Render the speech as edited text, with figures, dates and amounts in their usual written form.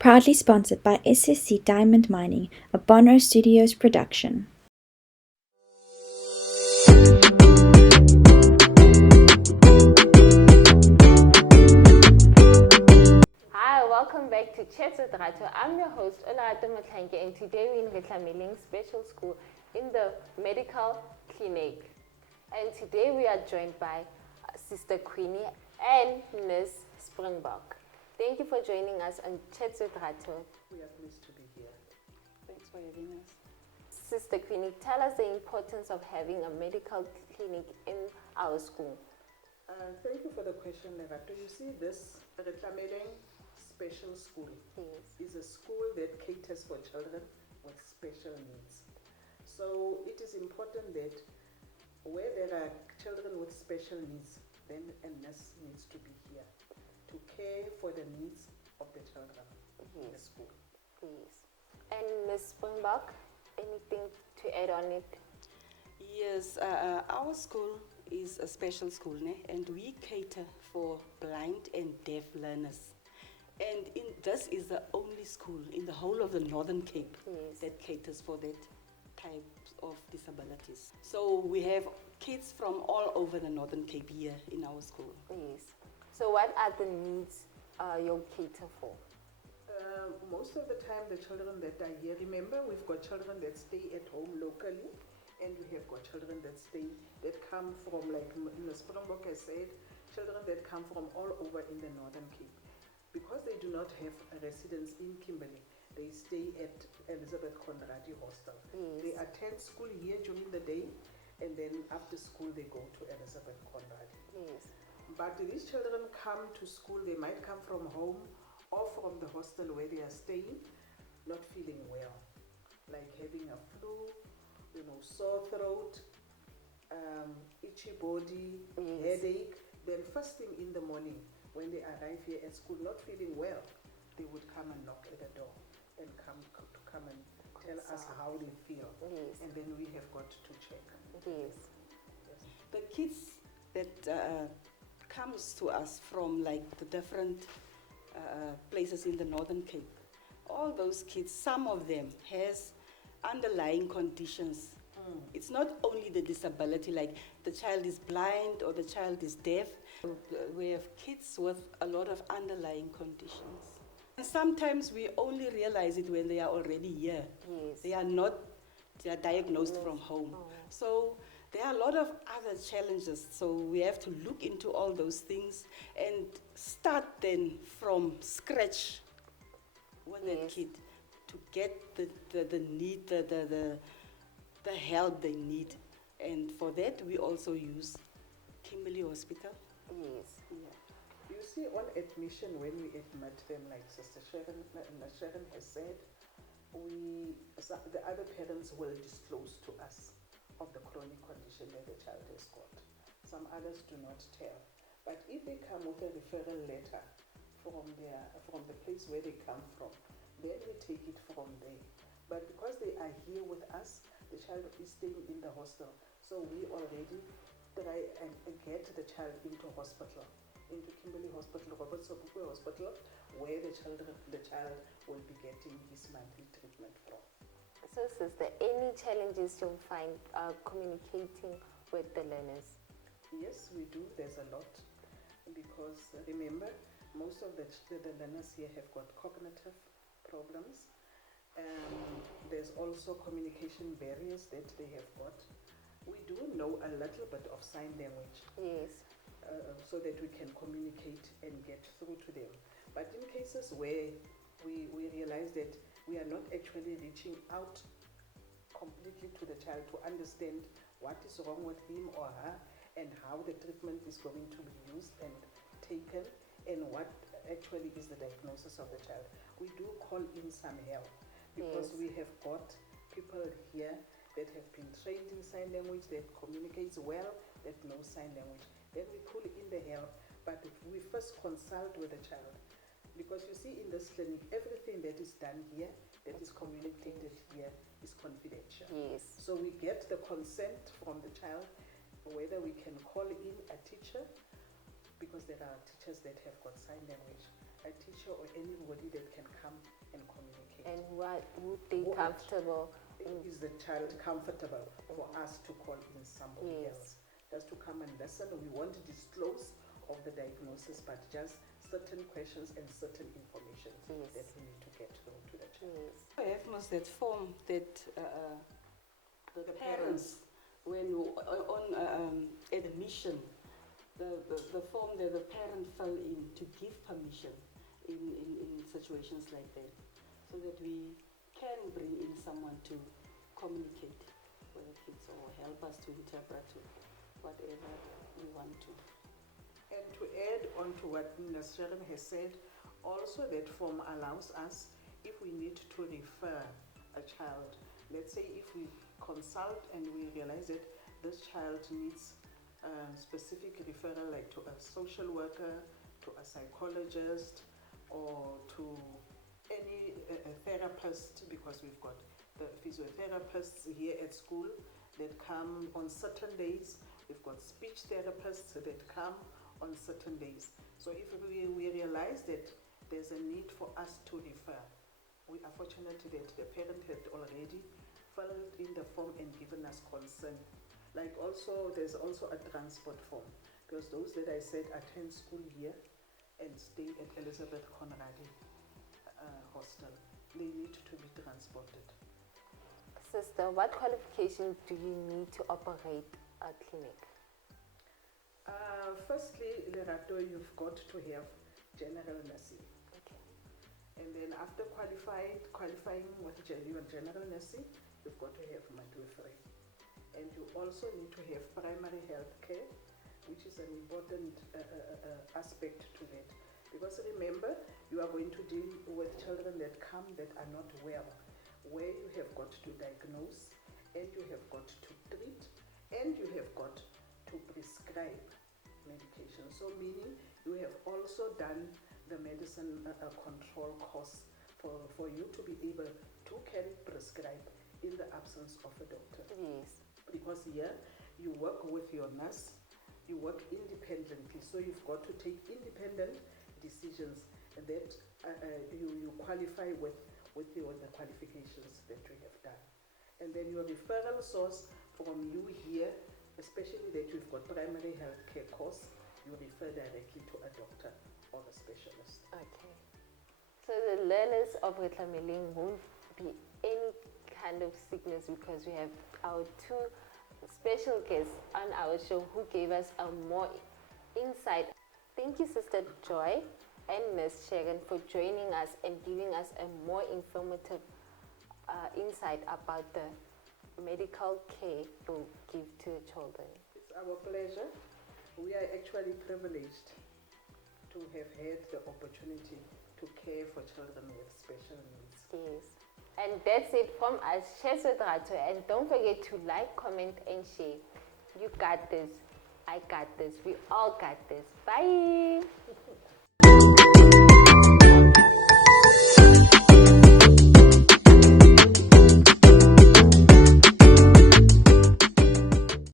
Proudly sponsored by SSC Diamond Mining, a Bono Studios production. Hi, welcome back to Chats with Rato. I'm your host, Rato, and today we're in the Tlameleng Special School in the medical clinic. And today we are joined by Sister Queenie and Miss Springbok. Thank you for joining us on Chats with Rato. We are pleased to be here. Thanks for having us. Sister Queenie, tell us the importance of having a medical clinic in our school. Thank you for the question, Rato. You see, this Tlameleng Special School is a school that caters for children with special needs. So it is important that where there are children with special needs, then a nurse needs to be here to care for the needs of the children in the school. Yes. And Ms. Springbok, anything to add on it? Yes, our school is a special school, and we cater for blind and deaf learners. And this is the only school in the whole of the Northern Cape that caters for that type of disabilities. So we have kids from all over the Northern Cape here in our school. Yes. So what are the needs you cater for? Most of the time, the children that are here, remember, we've got children that stay at home locally, and we have got children that come from, like Ms. Springbok has said, children that come from all over in the Northern Cape. Because they do not have a residence in Kimberley, they stay at Elizabeth Conradi Hostel. They attend school here during the day, and then after school they go to Elizabeth Conradi. But these children come to school, they might come from home or from the hostel where they are staying, not feeling well, like having a flu, sore throat, itchy body, headache. Then first thing in the morning, when they arrive here at school not feeling well, they would come and knock at the door and come and tell us how they feel. And then we have got to check. The kids that comes to us from like the different places in the Northern Cape, all those kids, some of them has underlying conditions. It's not only the disability, like the child is blind or the child is deaf. We have kids with a lot of underlying conditions. And sometimes we only realize it when they are already here. They are diagnosed from home. So there are a lot of other challenges. So we have to look into all those things and start then from scratch with that kid to get the need, the help they need. And for that, we also use Kimberley Hospital. You see, on admission, when we admit them, like Sister Sharon has said, the other parents will disclose to us of the chronic condition that the child has got. Some others do not tell. But if they come with a referral letter from the place where they come from, then we take it from there. But because they are here with us, the child is staying in the hostel. So we already try and get the child into hospital, into Kimberley Hospital, Robert Sobukwe Hospital, where the child will be getting his monthly treatment from. So, sister, any challenges you'll find communicating with the learners? Yes, we do. There's a lot. Because remember, most of the learners here have got cognitive problems. There's also communication barriers that they have got. We do know a little bit of sign language. So that we can communicate and get through to them. But in cases where we realize that we are not actually reaching out completely to the child to understand what is wrong with him or her and how the treatment is going to be used and taken and what actually is the diagnosis of the child, we do call in some help because we have got people here that have been trained in sign language, that communicates well, that knows sign language. Then we pull in the help, but we first consult with the child. Because you see, in this clinic, everything that is done here, that is communicated here, is confidential. So we get the consent from the child, whether we can call in a teacher, because there are teachers that have got sign language. a teacher or anybody that can come and communicate. And would they What comfortable? is the child comfortable for us to call in somebody Yes. else? Just to come and listen. We won't disclose of the diagnosis, but just certain questions and certain information Yes. that we need to get through to the child. Yes. I have most that form that the parents, when on admission, the form that the parent fill in to give permission in situations like that, so that we can bring in someone to communicate with the kids or help us to interpret whatever we want to. And to add on to what Ms. Sharon has said, also that form allows us, if we need to refer a child, let's say if we consult and we realize that this child needs a specific referral, like to a social worker, to a psychologist, or to any a therapist, because we've got the physiotherapists here at school that come on certain days. We've got speech therapists that come on certain days. So if we realize that there's a need for us to refer, we are fortunate that the parent had already filled in the form and given us consent. Like also, there's also a transport form, because those that I said attend school here and stay at Elizabeth Conradi hostel, they need to be transported. Sister, what qualifications do you need to operate a clinic? Firstly, Rato, you've got to have general nursing. Okay. And then after qualifying with your general nursing, you've got to have midwifery. And you also need to have primary health care, which is an important aspect to that. Because remember, you are going to deal with children that come that are not well, where you have got to diagnose, and you have got to treat, and you have got to prescribe medication. So meaning you have also done the medicine control course for you to be able to can prescribe in the absence of a doctor. Yes. Because here you work with your nurse, you work independently, so you've got to take independent decisions that you qualify with the qualifications that you have done. And then your referral source from you here, especially that you've got primary health care course, you refer directly to a doctor or a specialist. Okay. So the learners of Tlameleng won't be any kind of sickness, because we have our two special guests on our show who gave us a more insight. Thank you, Sister Joy and Ms. Sharon, for joining us and giving us a more informative insight about the medical care we'll give to the children. It's our pleasure. We are actually privileged to have had the opportunity to care for children with special needs. Yes. And that's it from us, Chefs with Rato. And don't forget to like, comment, and share. You got this. I got this. We all got this. Bye.